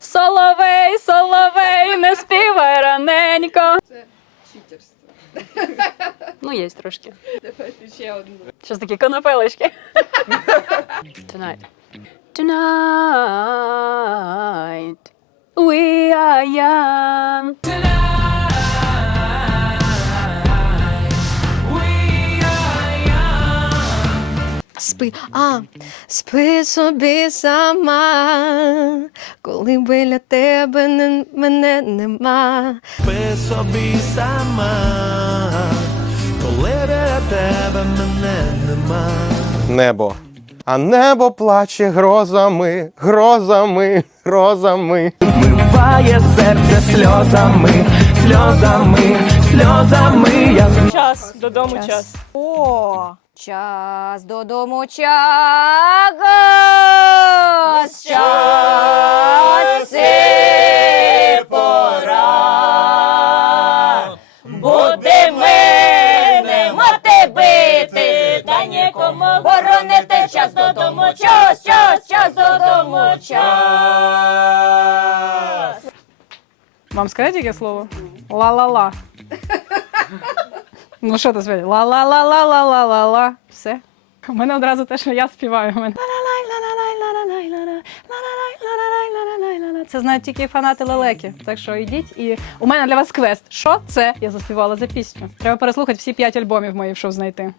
Соловей, соловей, не співай раненько. Це читерство. Ну, є трошки. Давайте ще одну. Щось такі конопелечки. Tonight. Tonight. We are young. Спи, а, спи собі сама, коли біля тебе не, мене нема. Спи собі сама, коли біля тебе мене нема. Небо. А небо плаче грозами, грозами, грозами. Вмиває серце сльозами, сльозами, сльозами. Я Час, додому час. О, час додому час. Час додому, час, час, час додому, час. Вам сказати яке слово? Ла-ла-ла. Ну що ти співаєш? Ла-ла-ла-ла-ла-ла-ла-ла. Все. У мене одразу те, що я співаю. У мене. Це знають тільки фанати лелеки. Так що йдіть і у мене для вас квест. Що це? Я заспівала за пісню. Треба переслухати всі п'ять альбомів моїх, щоб знайти.